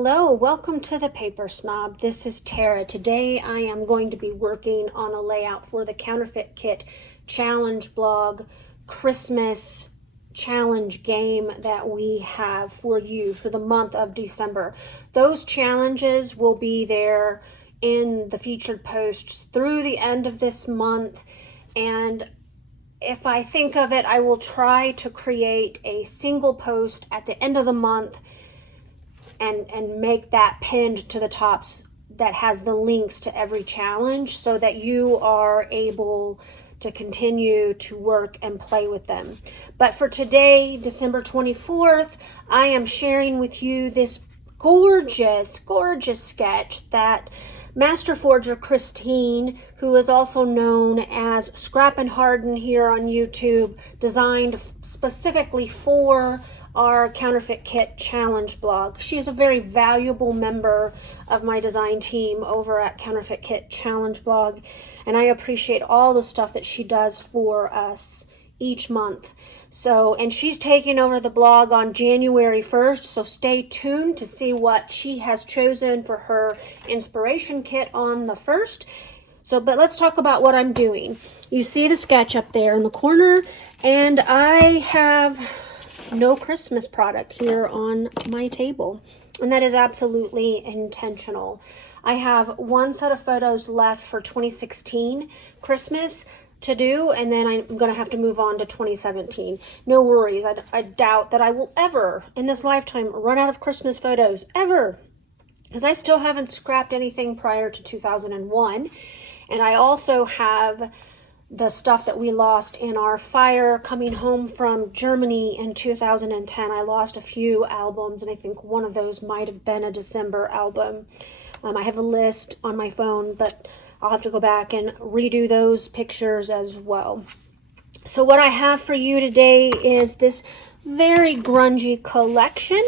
Hello, welcome to the Paper Snob. This is Tara. Today I am going to be working on a layout for the Counterfeit Kit challenge blog Christmas challenge game that we have for you for the month of December. Those challenges will be there in the featured posts through the end of this month, and if I think of it, I will try to create a single post at the end of the month and make that pinned to the tops that has the links to every challenge so that you are able to continue to work and play with them. But for today, December 24th, I am sharing with you this gorgeous sketch that Master Forger Christine, who is also known as Scrap and Harden here on YouTube, designed specifically for our Counterfeit Kit challenge blog. She is a very valuable member of my design team over at Counterfeit Kit challenge blog, and I appreciate all the stuff that she does for us each month. So, and she's taking over the blog on January 1st, so stay tuned to see what she has chosen for her inspiration kit on the 1st. So, but let's talk about what I'm doing. You see the sketch up there in the corner, and I have no Christmas product here on my table, and that is absolutely intentional. I have one set of photos left for 2016 Christmas to do, and then I'm going to have to move on to 2017. No worries, I doubt that I will ever in this lifetime run out of Christmas photos, ever, because I still haven't scrapped anything prior to 2001, and I also have the stuff that we lost in our fire coming home from Germany in 2010. I lost a few albums, and I think one of those might have been a December album. I have a list on my phone, but I'll have to go back and redo those pictures as well. So what I have for you today is this very grungy collection.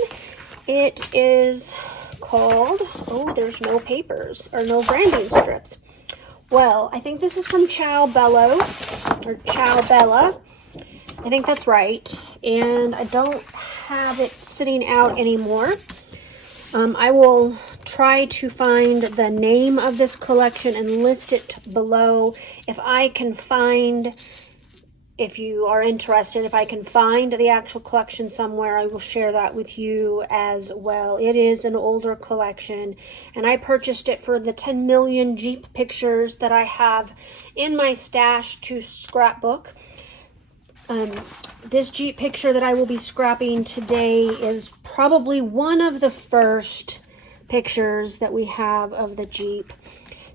It is called, oh, there's no papers or no branding strips. Well, I think this is from Ciao Bello, or Ciao Bella. I think that's right. And I don't have it sitting out anymore. I will try to find the name of this collection and list it below. If I can find, if you are interested, if I can find the actual collection somewhere, I will share that with you as well. It is an older collection, and I purchased it for the 10 million Jeep pictures that I have in my stash to scrapbook. This Jeep picture that I will be scrapping today is probably one of the first pictures that we have of the Jeep.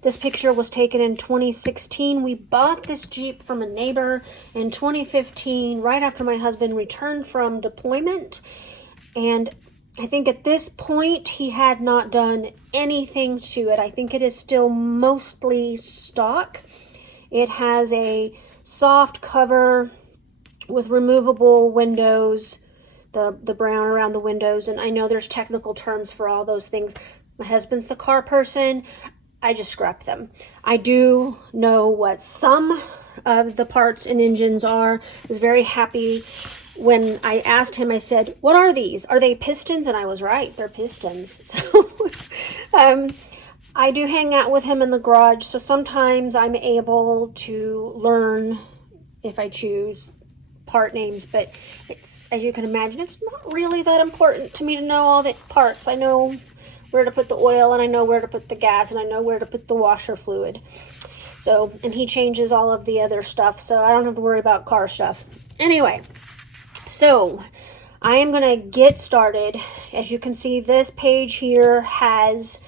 This picture was taken in 2016. We bought this Jeep from a neighbor in 2015, right after my husband returned from deployment. And I think at this point, he had not done anything to it. I think it is still mostly stock. It has a soft cover with removable windows, the brown around the windows. And I know there's technical terms for all those things. My husband's the car person. I just scrap them. I do know what some of the parts and engines are. I was very happy when I asked him. I said, what are these? Are they pistons? And I was right, they're pistons. So I do hang out with him in the garage, so sometimes I'm able to learn, if I choose, part names, but it's, as you can imagine, it's not really that important to me to know all the parts. I know where to put the oil, and I know where to put the gas, and I know where to put the washer fluid. So, and he changes all of the other stuff, so I don't have to worry about car stuff. Anyway, so I am going to get started. As you can see, this page here has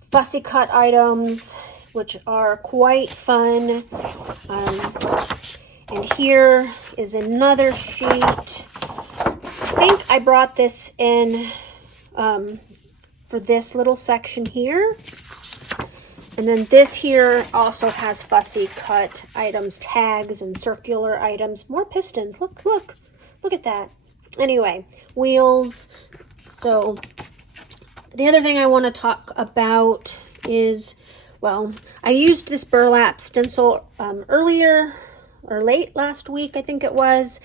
fussy cut items, which are quite fun. And here is another sheet. I think I brought this in for this little section here. And then this here also has fussy cut items, tags and circular items. More pistons. Look at that. Anyway, wheels. So the other thing I want to talk about is, well, I used this burlap stencil earlier or late last week, I think it was,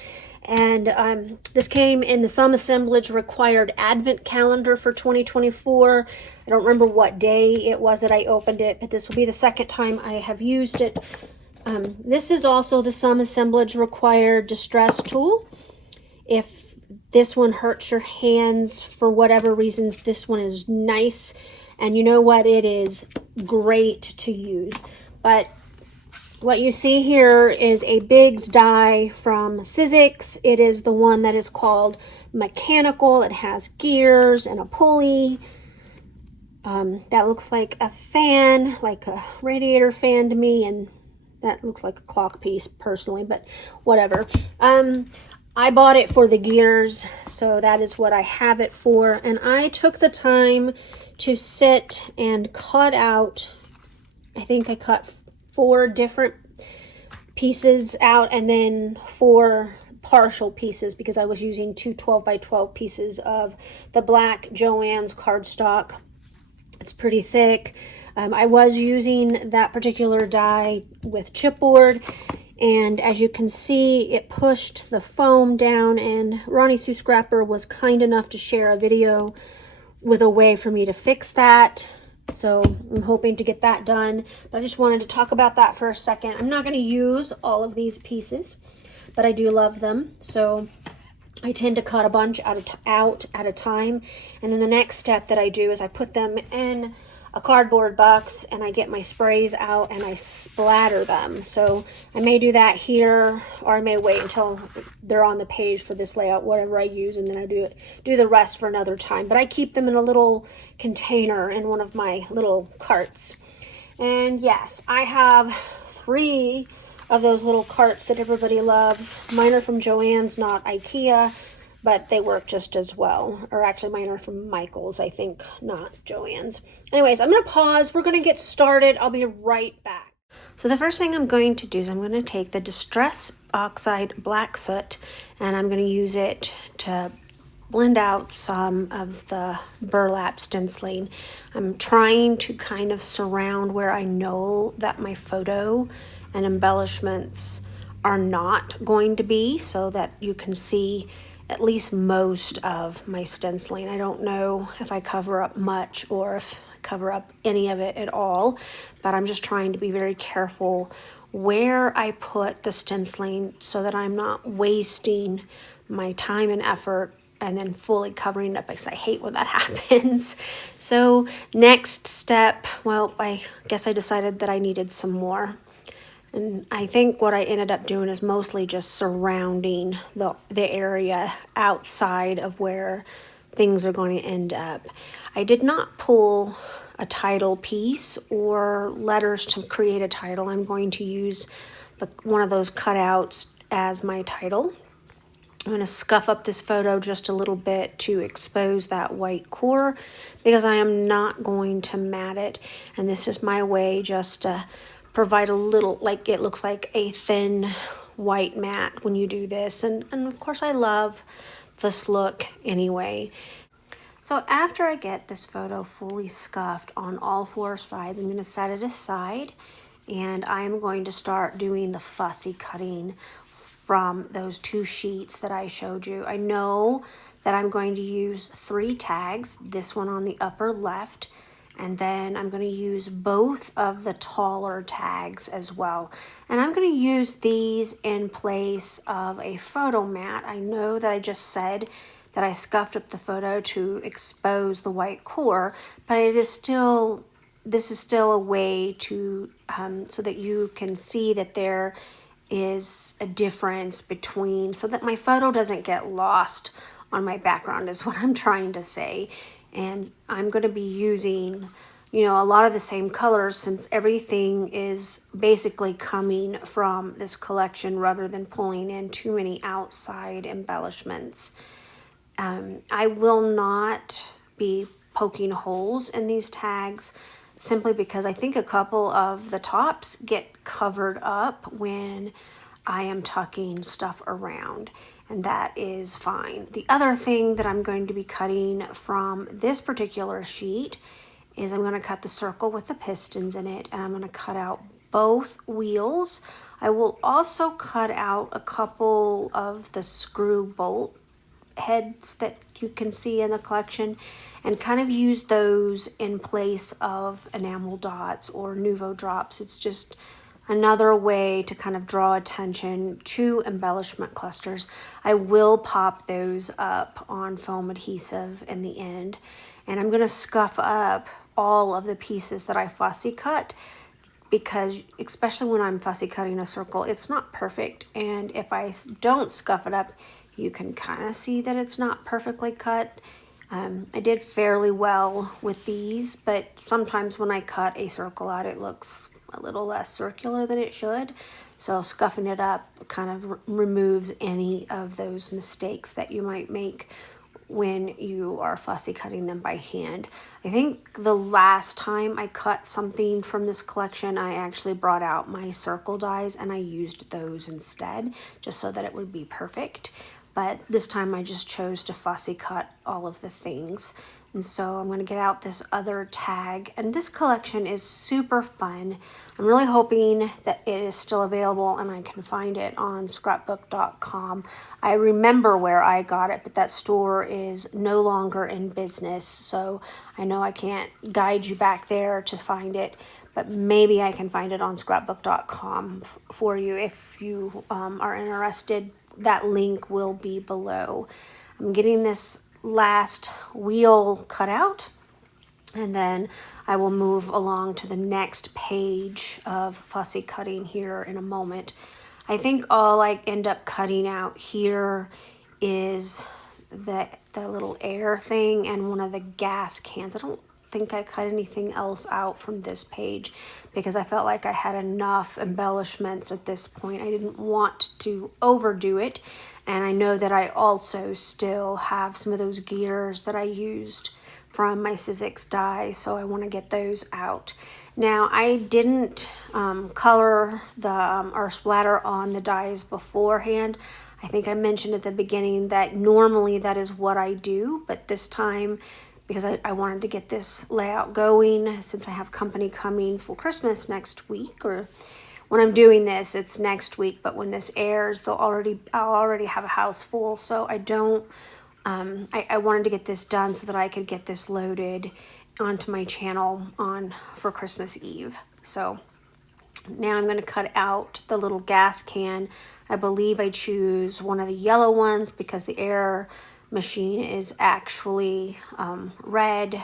And this came in the Some Assemblage Required Advent Calendar for 2024. I don't remember what day it was that I opened it, but this will be the second time I have used it. This is also the Some Assemblage Required Distress Tool. If this one hurts your hands for whatever reasons, this one is nice. And you know what? It is great to use. But what you see here is a Biggs die from Sizzix. It is the one that is called mechanical. It has gears and a pulley. That looks like a fan, like a radiator fan to me, and that looks like a clock piece personally, but whatever. I bought it for the gears, so that is what I have it for. And I took the time to sit and cut out, I think I cut 4 different pieces out and then 4 partial pieces because I was using 2 12 by 12 pieces of the black Joann's cardstock. It's pretty thick. I was using that particular die with chipboard, and as you can see, it pushed the foam down, and Ronnie Sue Scrapper was kind enough to share a video with a way for me to fix that. So I'm hoping to get that done, but I just wanted to talk about that for a second. I'm not going to use all of these pieces, but I do love them. So I tend to cut a bunch out at a time, and then the next step that I do is I put them in a cardboard box and I get my sprays out and I splatter them. So I may do that here, or I may wait until they're on the page for this layout, whatever I use, and then I do the rest for another time. But I keep them in a little container in one of my little carts. And yes, I have 3 of those little carts that everybody loves. Mine are from Joann's, not IKEA, but they work just as well. Or actually, mine are from Michael's, I think, not Joann's. Anyways, I'm going to pause. We're going to get started. I'll be right back. So the first thing I'm going to do is I'm going to take the Distress Oxide Black Soot, and I'm going to use it to blend out some of the burlap stenciling. I'm trying to kind of surround where I know that my photo and embellishments are not going to be, so that you can see at least most of my stenciling. I don't know if I cover up much or if I cover up any of it at all, but I'm just trying to be very careful where I put the stenciling so that I'm not wasting my time and effort and then fully covering it up, because I hate when that happens. So next step, well, I guess I decided that I needed some more. And I think what I ended up doing is mostly just surrounding the area outside of where things are going to end up. I did not pull a title piece or letters to create a title. I'm going to use one of those cutouts as my title. I'm going to scuff up this photo just a little bit to expose that white core, because I am not going to mat it. And this is my way just to provide a little, like, it looks like a thin white mat when you do this. And of course I love this look anyway. So after I get this photo fully scuffed on all 4 sides, I'm going to set it aside, and I'm going to start doing the fussy cutting from those 2 sheets that I showed you. I know that I'm going to use 3 tags, this one on the upper left, and then I'm going to use both of the taller tags as well. And I'm going to use these in place of a photo mat. I know that I just said that I scuffed up the photo to expose the white core, but it is still, this is still a way to, so that you can see that there is a difference between, so that my photo doesn't get lost on my background is what I'm trying to say. And I'm going to be using, you know, a lot of the same colors, since everything is basically coming from this collection rather than pulling in too many outside embellishments. I will not be poking holes in these tags, simply because I think a couple of the tops get covered up when I am tucking stuff around, and that is fine. The other thing that I'm going to be cutting from this particular sheet is I'm going to cut the circle with the pistons in it, and I'm going to cut out both wheels. I will also cut out a couple of the screw bolt heads that you can see in the collection and kind of use those in place of enamel dots or Nuvo drops. It's just another way to kind of draw attention to embellishment clusters. I will pop those up on foam adhesive in the end, and I'm going to scuff up all of the pieces that I fussy cut, because especially when I'm fussy cutting a circle, it's not perfect, and if I don't scuff it up, you can kind of see that it's not perfectly cut. I did fairly well with these, but sometimes when I cut a circle out, it looks a little less circular than it should. So scuffing it up kind of removes any of those mistakes that you might make when you are fussy cutting them by hand. I think the last time I cut something from this collection, I actually brought out my circle dies and I used those instead, just so that it would be perfect. But this time I just chose to fussy cut all of the things. And so I'm going to get out this other tag. And this collection is super fun. I'm really hoping that it is still available and I can find it on scrapbook.com. I remember where I got it, but that store is no longer in business. So I know I can't guide you back there to find it, but maybe I can find it on scrapbook.com for you if you are interested. That link will be below. I'm getting this last wheel cut out, and then I will move along to the next page of fussy cutting here in a moment. I think all I end up cutting out here is the little air thing and one of the gas cans. I don't think I cut anything else out from this page because I felt like I had enough embellishments at this point. I didn't want to overdo it, and I know that I also still have some of those gears that I used from my Sizzix dies, so I want to get those out. Now, I didn't color the or splatter on the dies beforehand. I think I mentioned at the beginning that normally that is what I do, but this time, because I wanted to get this layout going, since I have company coming for Christmas next week, or when I'm doing this, it's next week, but when this airs, I'll already have a house full, so I don't, I wanted to get this done so that I could get this loaded onto my channel for Christmas Eve. So now I'm going to cut out the little gas can. I believe I choose one of the yellow ones because the air machine is actually red,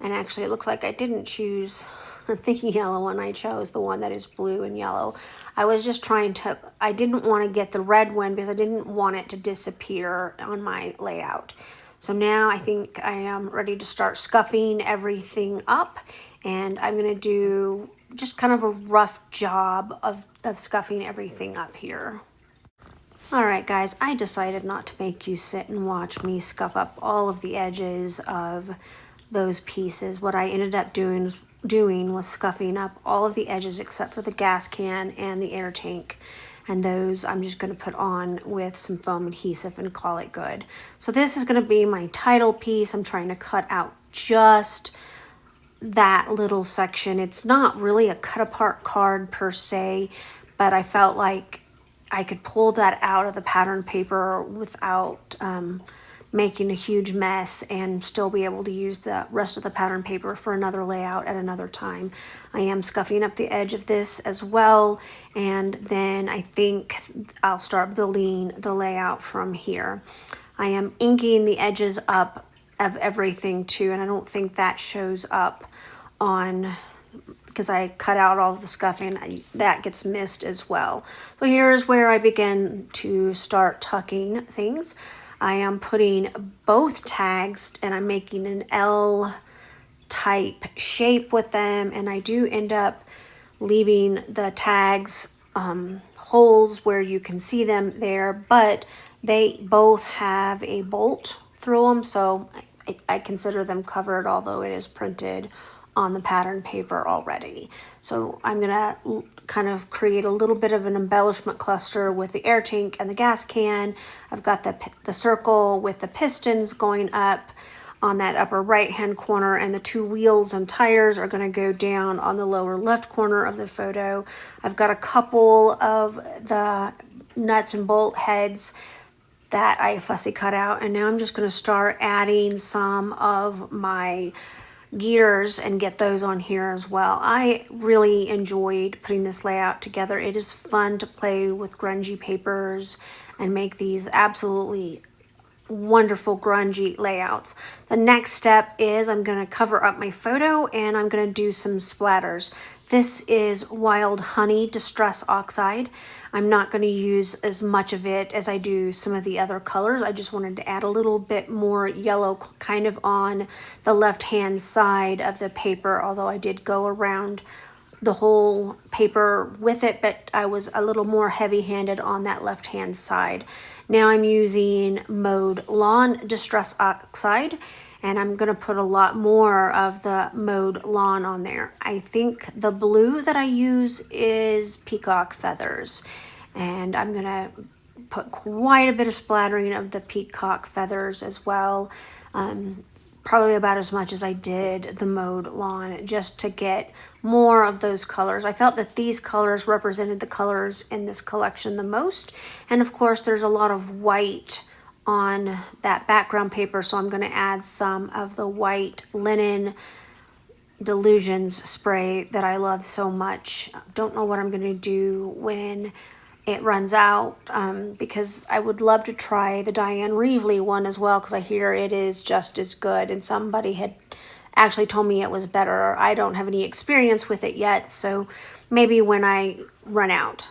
and actually it looks like I didn't choose the yellow one. I chose the one that is blue and yellow. I was just trying to, I didn't want to get the red one because I didn't want it to disappear on my layout. So now I think I am ready to start scuffing everything up, and I'm going to do just kind of a rough job of scuffing everything up here. Alright guys, I decided not to make you sit and watch me scuff up all of the edges of those pieces. What I ended up doing was scuffing up all of the edges except for the gas can and the air tank. And those I'm just going to put on with some foam adhesive and call it good. So this is going to be my title piece. I'm trying to cut out just that little section. It's not really a cut apart card per se, but I felt like I could pull that out of the pattern paper without making a huge mess and still be able to use the rest of the pattern paper for another layout at another time. I am scuffing up the edge of this as well, and then I think I'll start building the layout from here. I am inking the edges up of everything too, and I don't think that shows up on, because I cut out all of the scuffing, that gets missed as well. So here's where I begin to start tucking things. I am putting both tags and I'm making an L type shape with them, and I do end up leaving the tags holes where you can see them there, but they both have a bolt through them, so I consider them covered, although it is printed on the pattern paper already. So I'm gonna kind of create a little bit of an embellishment cluster with the air tank and the gas can. I've got the circle with the pistons going up. on that upper right hand corner, and the 2 wheels and tires are going to go down on the lower left corner of the photo. I've got a couple of the nuts and bolt heads that I fussy cut out, and now I'm just going to start adding some of my gears and get those on here as well. I really enjoyed putting this layout together. It is fun to play with grungy papers and make these absolutely wonderful grungy layouts. The next step is I'm going to cover up my photo and I'm going to do some splatters. This is Wild Honey Distress Oxide. I'm not going to use as much of it as I do some of the other colors. I just wanted to add a little bit more yellow kind of on the left hand side of the paper, although I did go around the whole paper with it, but I was a little more heavy-handed on that left-hand side. Now I'm using Mode Lawn Distress Oxide, and I'm going to put a lot more of the Mode Lawn on there. I think the blue that I use is Peacock Feathers, and I'm going to put quite a bit of splattering of the Peacock Feathers as well. Probably about as much as I did the Mode Lawn, just to get more of those colors. I felt that these colors represented the colors in this collection the most. And of course, there's a lot of white on that background paper, so I'm going to add some of the white linen Delusions spray that I love so much. Don't know what I'm going to do when it runs out, because I would love to try the Diane Reevely one as well, because I hear it is just as good, and somebody had actually told me it was better. I don't have any experience with it yet, so maybe when I run out.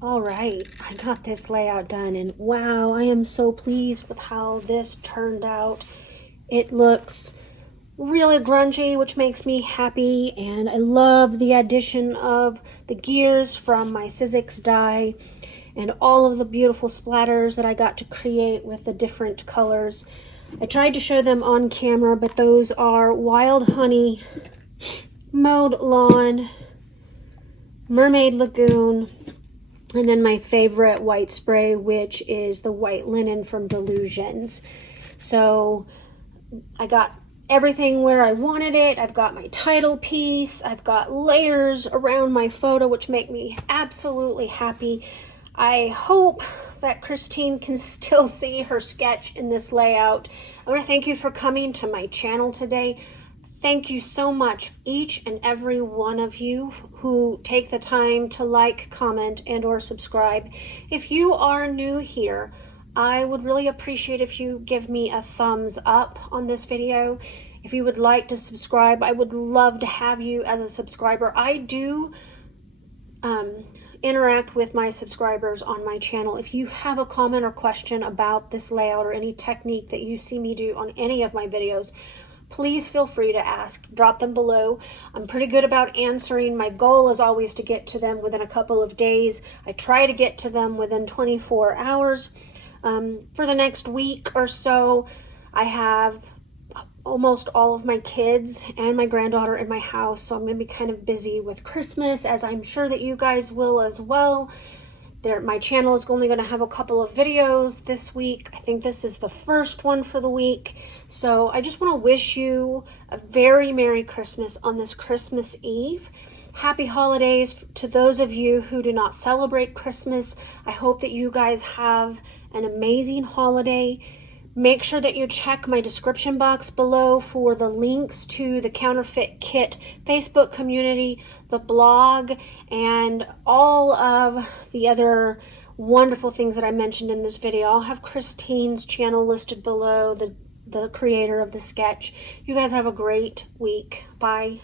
All right, I got this layout done, and wow, I am so pleased with how this turned out. It looks really grungy, which makes me happy, and I love the addition of the gears from my Sizzix die and all of the beautiful splatters that I got to create with the different colors. I tried to show them on camera, but those are Wild Honey, Mode Lawn, Mermaid Lagoon, and then my favorite white spray, which is the white linen from Delusions. So I got everything where I wanted it. I've got my title piece. I've got layers around my photo, which make me absolutely happy. I hope that Christine can still see her sketch in this layout. I want to thank you for coming to my channel today. Thank you so much, each and every one of you who take the time to like, comment, and or subscribe. If you are new here, I would really appreciate if you give me a thumbs up on this video. If you would like to subscribe, I would love to have you as a subscriber. I do interact with my subscribers on my channel. If you have a comment or question about this layout or any technique that you see me do on any of my videos, please feel free to ask. Drop them below. I'm pretty good about answering. My goal is always to get to them within a couple of days. I try to get to them within 24 hours. For the next week or so, I have almost all of my kids and my granddaughter in my house, so I'm going to be kind of busy with Christmas, as I'm sure that you guys will as well. My channel is only going to have a couple of videos this week. I think this is the first one for the week. So I just want to wish you a very Merry Christmas on this Christmas Eve. Happy holidays to those of you who do not celebrate Christmas. I hope that you guys have an amazing holiday. Make sure that you check my description box below for the links to the Counterfeit Kit Facebook community, the blog, and all of the other wonderful things that I mentioned in this video. I'll have Christine's channel listed below, the creator of the sketch. You guys have a great week. Bye.